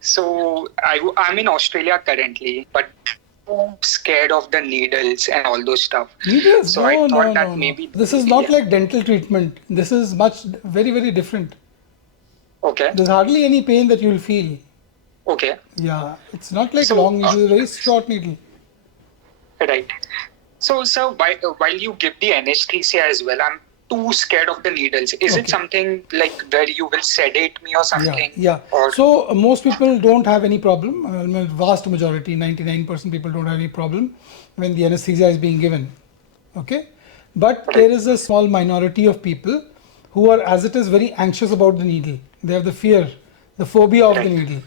So I'm in Australia currently, but I'm scared of the needles and all those stuff. Needles? So I No, thought no, that no, no. maybe, This is not yeah. like dental treatment. This is very, very different. Okay, There's hardly any pain that you'll feel. okay. Yeah, it's not like So, long needle, very short needle. right. So, sir, while you give the anesthesia as well, I'm too scared of the needles. Is it Okay. something like where you will sedate me or Yeah, something? yeah. Or, So most people don't have any problem. Vast majority, 99% people don't have any problem when the anesthesia is being given. Okay, but right, there is a small minority of people who are, as it is, very anxious about the needle. They have the fear, the phobia of the right, needle.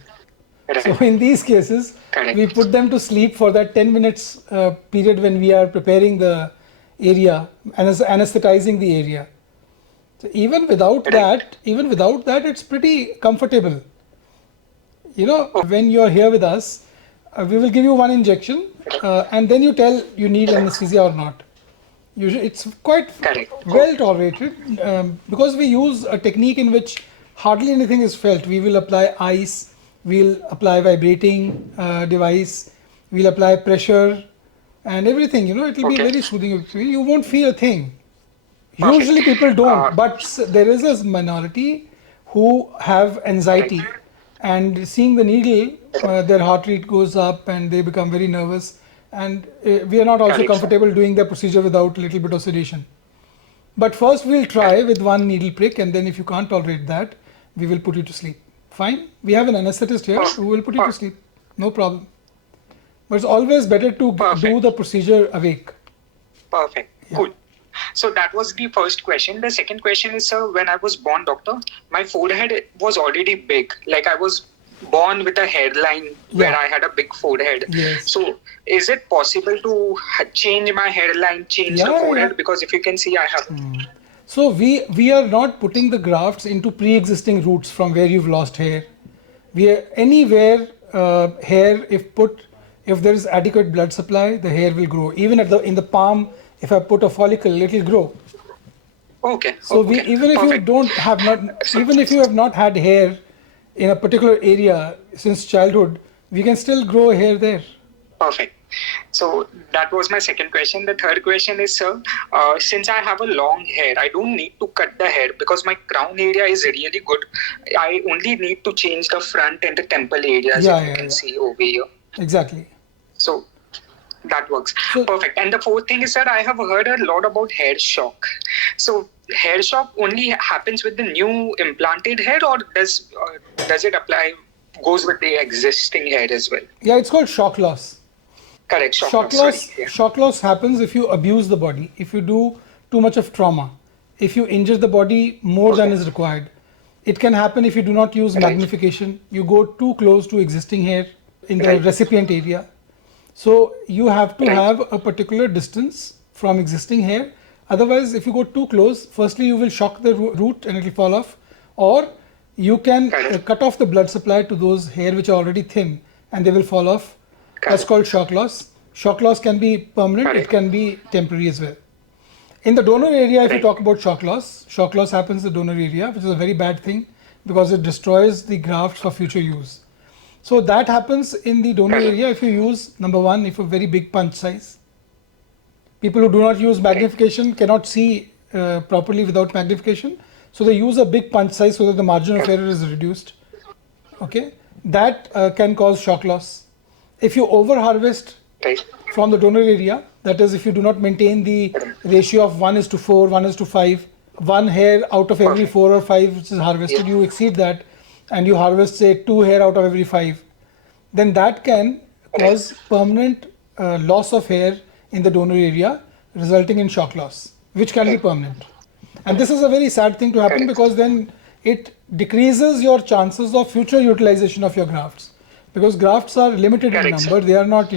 So right, in these cases, we correct, put them to sleep for that 10 minutes period when we are preparing the area and anesthetizing the area. So right. even without that, it's pretty comfortable. You know, Oh, when you're here with us, we will give you one injection, right, and then you tell you need anesthesia or not. Usually, it's quite correct. Oh, well tolerated because we use a technique in which hardly anything is felt. We will apply ice, we'll apply vibrating device, we'll apply pressure, and everything. You know, it will be okay, very soothing. You won't feel a thing. perfect. Usually people don't, Uh, but there is a minority who have right, anxiety, and seeing the needle, their heart rate goes up and they become very nervous. And we are not also correct, sir. comfortable doing the procedure without a little bit of sedation. But first we'll try Correct. with one needle prick, and then if you can't tolerate that, we will put you to sleep. Fine. We have an anesthetist here Per- who will put you to per- sleep. No problem. But it's always better to do perfect. the procedure awake. Perfect. Yeah. Cool. So that was the first question. The second question is, sir, when I was born, doctor, my forehead was already big. Like I was born with a hairline where Yeah. I had a big forehead. Yes. So is it possible to change my hairline, change the Yeah, yeah. forehead? Because if you can see, I have. So we are not putting the grafts into pre-existing roots from where you've lost hair. We are anywhere hair if there is adequate blood supply, the hair will grow. Even in the palm, if I put a follicle, it will grow. Okay. So we Okay. even if you Perfect. don't have not So even if you have not had hair in a particular area since childhood, we can still grow hair there. perfect. So that was my second question. The third question is, sir, since I have a long hair, I don't need to cut the hair because my crown area is really good. I only need to change the front and the temple areas, Yeah, if you yeah, can yeah. see over here. Exactly. So that works. So Perfect. And the fourth thing is that I have heard a lot about hair shock. So hair shock only happens with the new implanted hair, or does it apply goes with the existing hair as well? yeah, it's called shock loss. Correct. Shock loss. Sorry. Yeah. Shock loss happens if you abuse the body, if you do too much of trauma, if you injure the body more than Okay. is required. It can happen if you do not use Right. magnification, you go too close to existing hair in the Right. recipient area. So you have to Right. have a particular distance from existing hair. Otherwise, if you go too close, firstly you will shock the root and it will fall off, or you can Correct. cut off the blood supply to those hair which are already thin and they will fall off. That's Correct. called shock loss. Shock loss can be permanent, it Correct. can be temporary as well. In the donor area, if you Right. talk about shock loss happens in the donor area, which is a very bad thing because it destroys the graft for future use. So that happens in the donor Correct. area if you use, number one, if a very big punch size. People who do not use Right. magnification cannot see properly without magnification. So they use a big punch size so that the margin of Correct. error is reduced. Okay, that can cause shock loss. If you over harvest Right. from the donor area, that is, if you do not maintain the ratio of 1 is to 4, 1 is to 5, one hair out of every Perfect. 4 or 5 which is Yeah. harvested, you exceed that and you harvest, say, 2 hair out of every 5, then that can Right. cause permanent loss of hair in the donor area, resulting in shock loss, which can be Right. permanent. And this is a very sad thing to happen Correct. because then it decreases your chances of future utilization of your grafts, because grafts are limited in Correct, sir. number. They are not,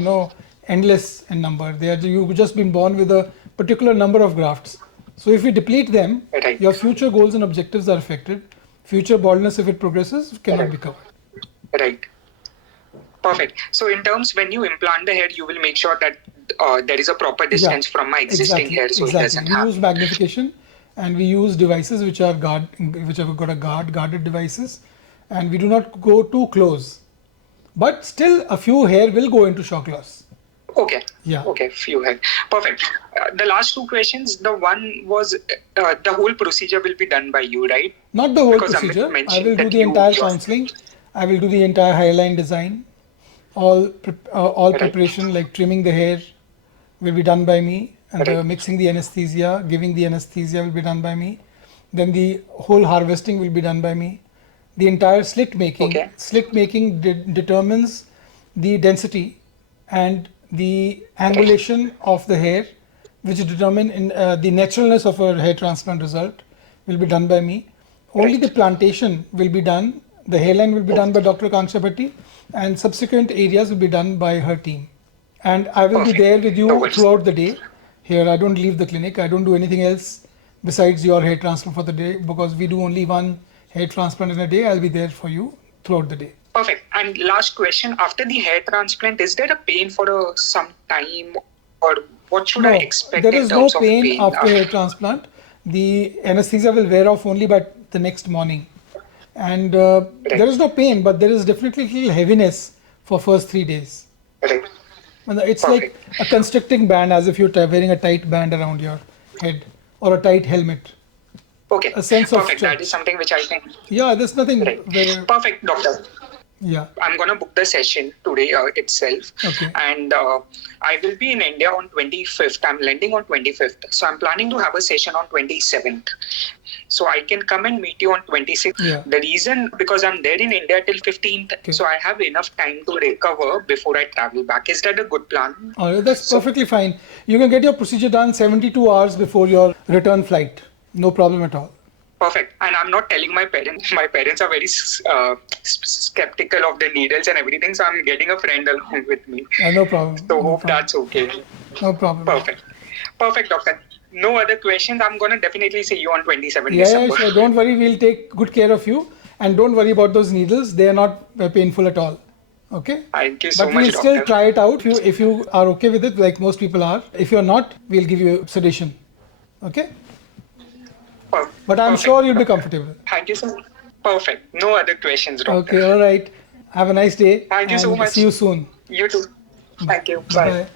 endless in number. You've just been born with a particular number of grafts. So if you deplete them, Right. your future goals and objectives are affected. Future baldness, if it progresses, cannot be covered. Right. Perfect. So in terms when you implant the hair, you will make sure that there is a proper Yeah, distance from my existing exactly, hair, so it exactly. doesn't We use happen. magnification, and we use devices which are which have got a guarded devices, and we do not go too close. but still a few hair will go into shock loss. Okay. Yeah. Okay, few hair. Perfect. The last two questions, the one was the whole procedure will be done by you, right? Not the whole Because Amit procedure. I mentioned will do that the you, entire counseling. I will do the entire hairline design. All right, preparation like trimming the hair will be done by me, and the right, mixing the anesthesia, giving the anesthesia will be done by me. Then the whole harvesting will be done by me. The entire okay, slit making determines the density and the right, angulation of the hair, which determine in the naturalness of a hair transplant result, will be done by me. Only the right. plantation will be done. The hairline will be Oh, done by Dr. Kanksha Bhatti, and subsequent areas will be done by her team. And I will be perfect. there with No you worries. throughout the day. Here, I don't leave the clinic. I don't do anything else besides your hair transplant for the day, because we do only one hair transplant in a day. I'll be there for you throughout the day. Perfect. And last question, after the hair transplant, is there a pain for some time, or what should I No, expect there in is no terms of pain pain after after? hair transplant. The anesthesia will wear off only by the next morning. And there Right, is no pain, but there is definitely little heaviness for first 3 days. right. And it's like Perfect. a constricting band, as if you're wearing a tight band around your head or a tight helmet. Okay, A sense of perfect. That is stretch. something which I think. Yeah, there's nothing Right. where. Perfect, doctor. Yeah. I'm gonna book the session today itself, Okay. and I will be in India on 25th. I'm landing on 25th, so I'm planning to have a session on 27th. So I can come and meet you on 26th. Yeah. The reason, because I'm there in India till 15th, Okay. so I have enough time to recover before I travel back. Is that a good plan? All right, that's So perfectly fine. You can get your procedure done 72 hours before your return flight. No problem at all. perfect. And I'm not telling my parents. My parents are very skeptical of the needles and everything, so I'm getting a friend along with me. No problem. So No hope problem. that's okay. No problem. Perfect. Perfect, doctor. No other questions. I'm going to definitely see you on 27 Yeah, yeah, December. sure. Don't worry. We'll take good care of you. And don't worry about those needles. They are not painful at all. Okay? Thank you so But much, we'll still doctor. try it out if you are okay with it, like most people are. If you're not, we'll give you sedation. Okay? But I'm Perfect, sure you'll be doctor. comfortable. Thank you so much. Perfect. No other questions, doctor. Okay, all right. Have a nice day Thank you so and see much. you soon. You too. Bye. Thank you. Bye Bye. bye.